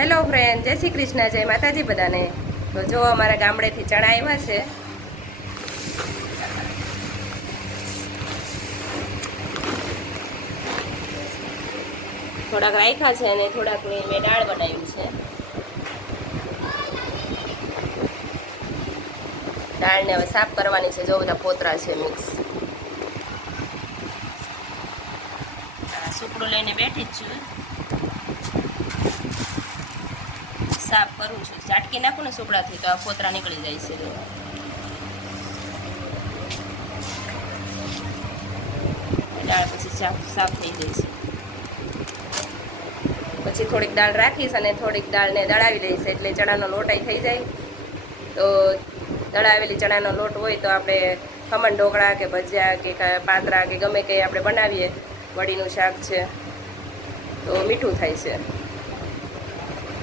Hello friend, જય શ્રી કૃષ્ણ, જય માતાજી બધાને। તો જો અમારા ગામડેથી ચણા આવ્યા છે। થોડાક રાખ્યા છે અને થોડાકની મેં દાળ બનાવ્યું છે। દાળને હવે સાફ કરવાની છે। જો બધા પોતરા છે મિક્સ। સુકડું લઈને બેઠી જ છું, સાફ કરું છું। ચાટકી નાખું ને સુકડાથી તો આ પોતરા નીકળી જાય છે। દાળ પછી સાફ થઈ જાય છે। પછી થોડીક દાળ રાખીશ અને થોડીક દાળને દળાવી લઈશ, એટલે ચણાનો લોટાઈ થઈ જાય। તો દળાવેલી ચણાનો લોટ હોય તો આપણે ખમણ ઢોકળા કે ભજીયા કે પાતરા કે ગમે કંઈ આપણે બનાવીએ। વડીનું શાક છે તો મીઠું થાય છે।